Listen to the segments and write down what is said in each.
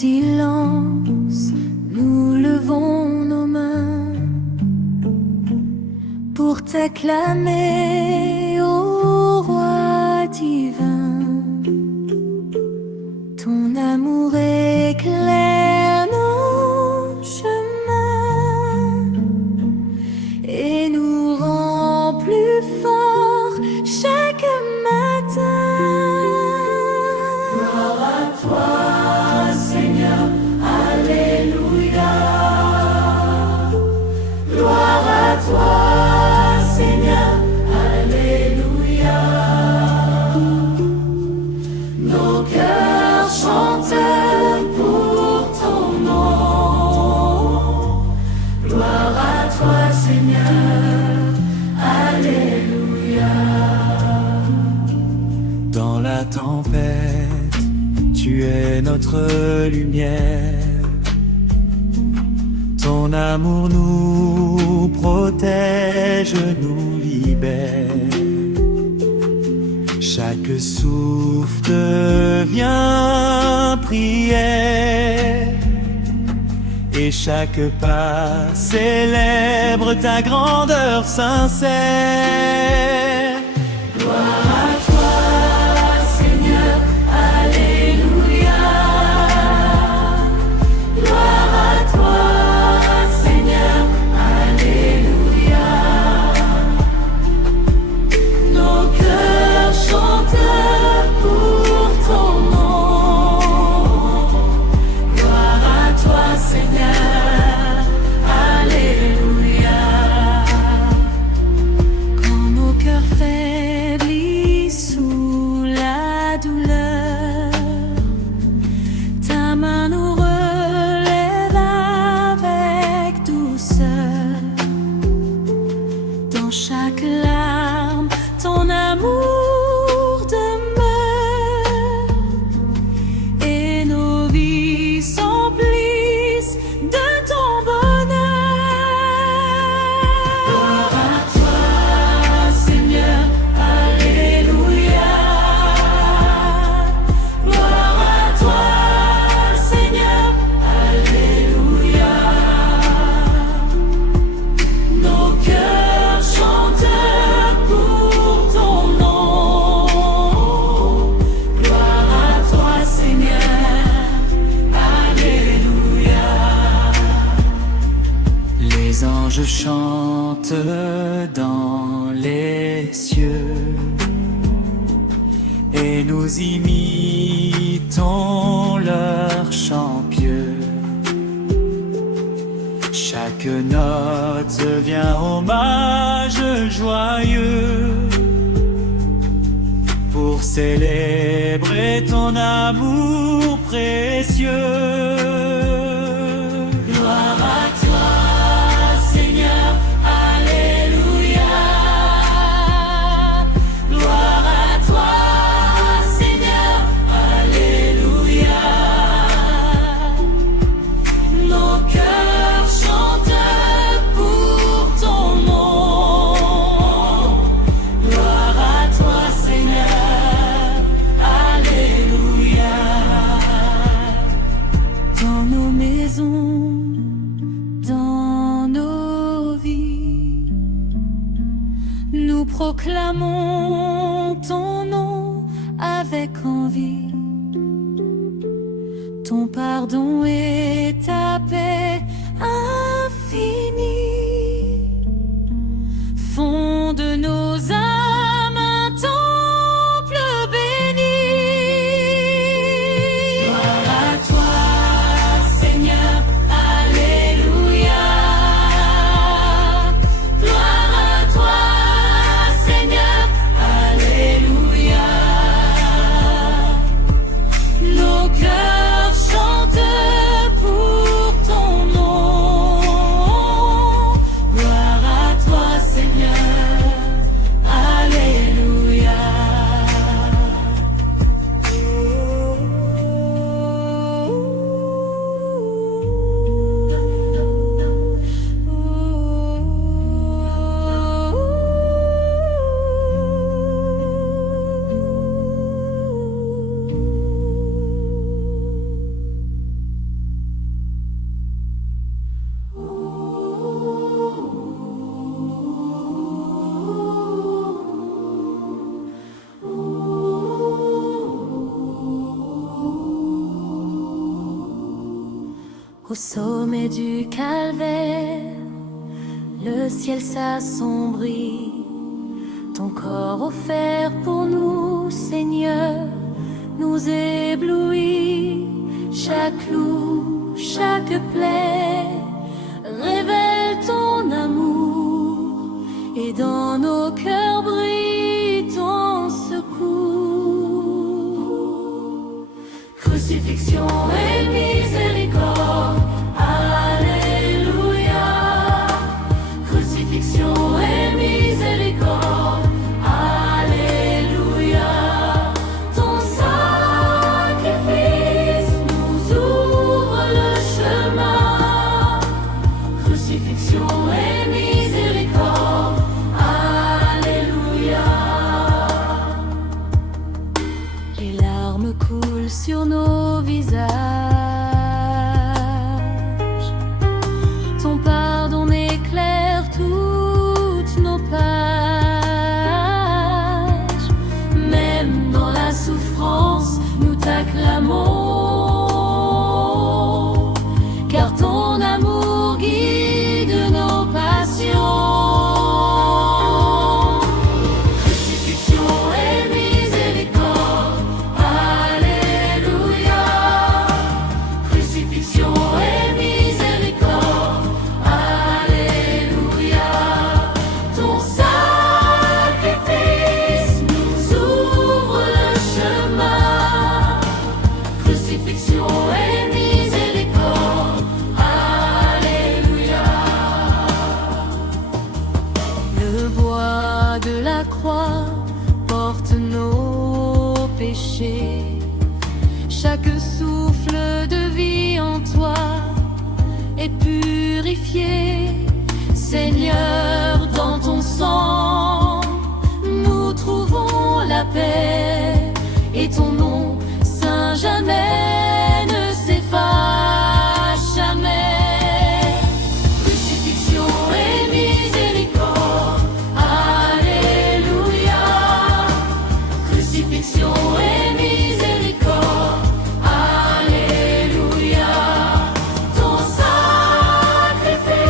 silence, nous levons nos mains pour t'acclamer, ô roi divin. Ton amour éclaire nos chemins et nous rend plus forts chaque matin. Gloire à toi, Seigneur, alléluia. Gloire à toi, Seigneur, alléluia. Nos cœurs chantent pour ton nom. Gloire à toi, Seigneur, alléluia. Dans la tempête, tu es notre lumière. Ton amour nous protège, nous libère. Chaque souffle devient prière et chaque pas célèbre ta grandeur sincère. Gloire à toi, Seigneur, alléluia. Gloire à toi, Seigneur, alléluia. Nos cœurs chantent pour ton nom. Gloire à toi, Seigneur, alléluia. Quand nos cœurs faiblissent sous la douleur, ta main nous relève avec douceur. Dans chaque larme, ton amour demeure et nos vies s'emplissent de ton bonheur. Gloire à toi, Seigneur, alléluia. Gloire à toi, Seigneur, alléluia. Nos cœurs chantent pour ton nom. Gloire à toi, Seigneur, alléluia. Les anges chantent dans les cieux et nous imitons leur chant pieux. Chaque note vient hommage joyeux pour célébrer ton amour précieux. Gloire à toi, Seigneur, alléluia. Gloire à toi, Seigneur, alléluia. Nos cœurs chantent pour ton nom. Gloire à toi, Seigneur, alléluia. Dans nos maisons, dans nos vies, nous proclamons ton nom avec envie. Ton pardon et ta paix infinie font de nos âmes un temple béni. Gloire à toi, Seigneur, alléluia. Gloire à toi, Seigneur, alléluia. Nos cœurs chantent pour ton nom. Gloire à toi, Seigneur, Au sommet du calvaire, le ciel s'assombrit. Ton corps offert pour nous, Seigneur, nous éblouit. Chaque clou, chaque plaie révèle ton amour, et dans nos cœurs brille ton secours. Crucifixion et miséricorde, alléluia. Crucifixion et miséricorde, alléluia. Ton sacrifice nous ouvre le chemin. Crucifixion et miséricorde, alléluia. Les larmes coulent sur nos visages. Ton pardon éclaire toutes nos pages. Même dans la souffrance, nous t'acclamons, car ton amour guide nos passions. Crucifixion et miséricorde, alléluia. Crucifixion et miséricorde, alléluia. Ton sacrifice nous ouvre le chemin. Crucifixion et miséricorde, alléluia. Le bois de la croix porte nos péchés. Chaque souffle de vie en toi est purifié. Seigneur, dans ton sang, nous trouvons la paix, et ton nom saint jamais ne s'efface jamais. Crucifixion et miséricorde, alléluia. Crucifixion et miséricorde, alléluia. Ton sacrifice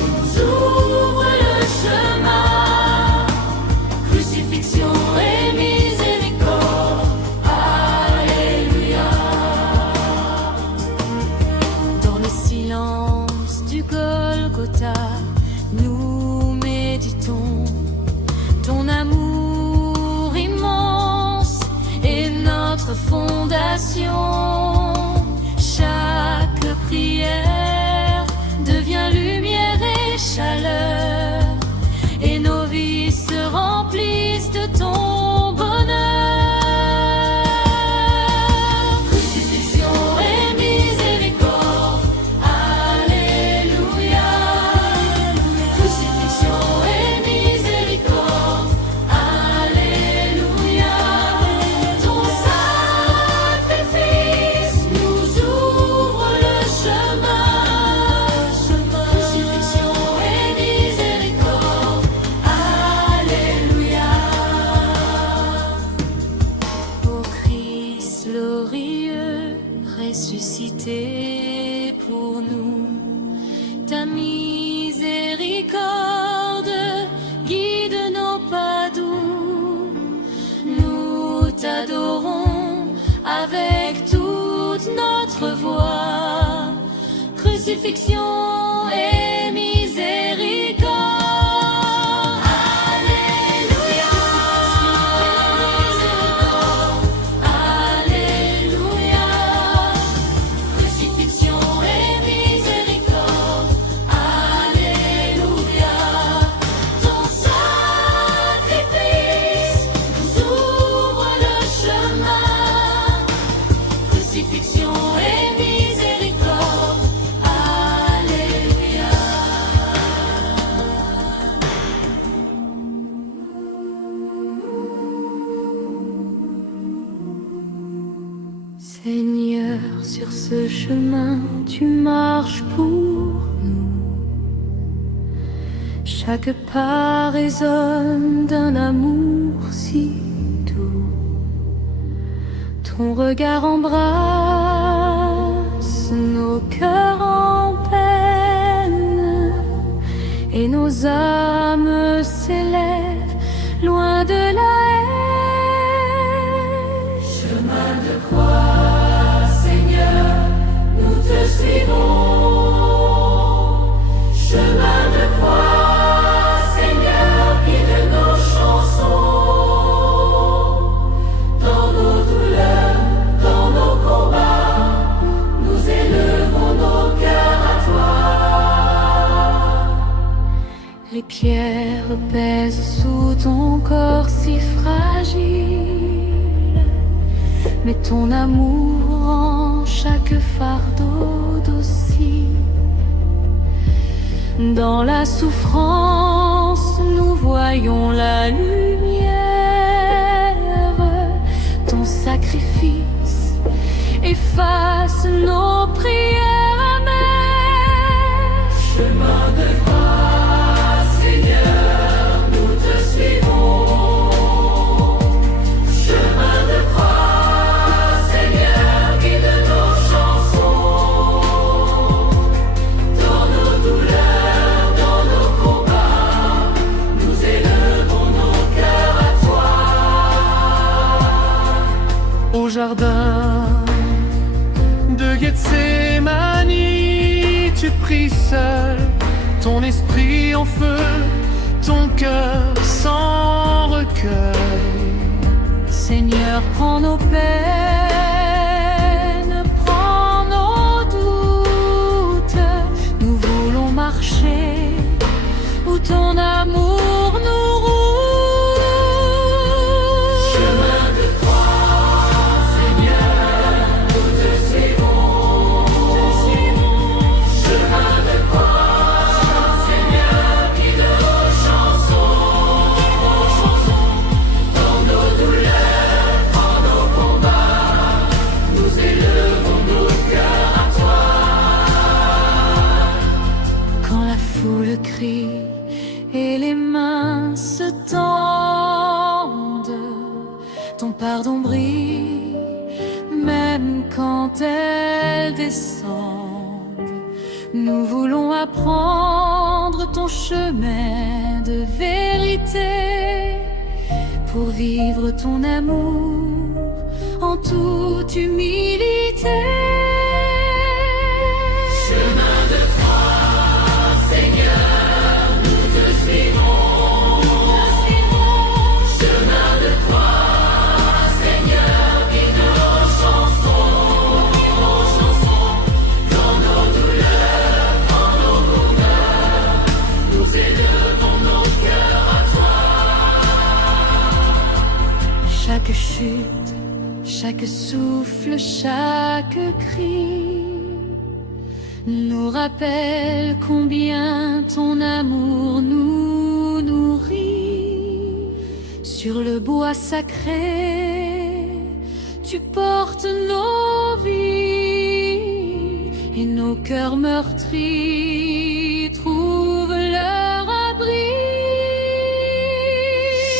nous ouvre le chemin. Crucifixion et miséricorde, alléluia. Dans le silence du Golgotha, nous méditons ton amour immense et notre fondation. Chaque prière devient lumière et chaleur, et nos vies se remplissent de ton bonheur. Crucifixion et miséricorde, alléluia. Crucifixion et miséricorde, alléluia. Ton sacrifice nous ouvre le chemin. Crucifixion et miséricorde, alléluia. Ô Christ glorieux, ressuscité pour nous, ta miséricorde guide nos pas doux. Nous t'adorons avec toute notre voix. Crucifixion et miséricorde, alléluia. Alléluia. Crucifixion et miséricorde, alléluia. Ton sacrifice nous ouvre le chemin. Crucifixion et miséricorde, alléluia. Seigneur, sur ce chemin, tu marches pour nous. Chaque pas résonne d'un amour si doux. Ton regard embrasse nos cœurs pierres pèsent sous ton corps si fragile, mais ton amour rend chaque fardeau docile. Dans la souffrance, nous voyons la lumière. Ton sacrifice efface nos prières amères. Chemin de croix, Seigneur, nous te suivons. Chemin de croix, Seigneur, guide nos chansons. Dans nos douleurs, dans nos combats, nous élevons nos cœurs à toi. Au jardin de Gethsémani, tu pries seul, ton esprit en feu, ton cœur sans recueil. Seigneur, prends nos peines, prends nos doutes. Nous voulons marcher où ton amour nous roule. Chemin de croix, Seigneur, nous te suivons. Chemin de croix, Seigneur, guide nos chansons. Dans nos douleurs, dans nos combats, nous élevons nos cœurs à toi. Quand la foule crie et les mains se tendent, ton pardon brille, même quand elles descendent. Nous voulons apprendre ton chemin de vérité pour vivre ton amour en toute humilité. Chemin de croix, Seigneur, nous te suivons. Chemin de croix, Seigneur, guide nos chansons. Dans nos douleurs, dans nos bonheurs, nous élevons nos cœurs à toi. Chaque chute, chaque souffle, chaque cri nous rappelle combien ton amour nous nourrit. Sur le bois sacré, tu portes nos vies et nos cœurs meurtris trouvent leur abri.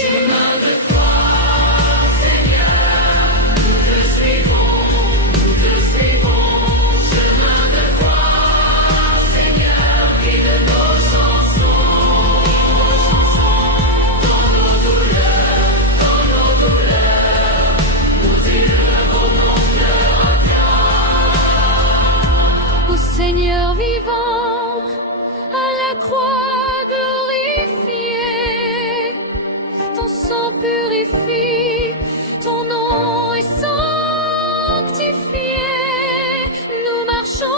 Chemin de croix, Seigneur, nous te suivons, nous te suivons. Chemin de croix, Seigneur, guide nos chansons. Dans nos douleurs, nous élevons nos cœurs à toi. Ô Seigneur vivant, à la croix glorifié, ton sang purifie, ton nom est sanctifié. Nous marchons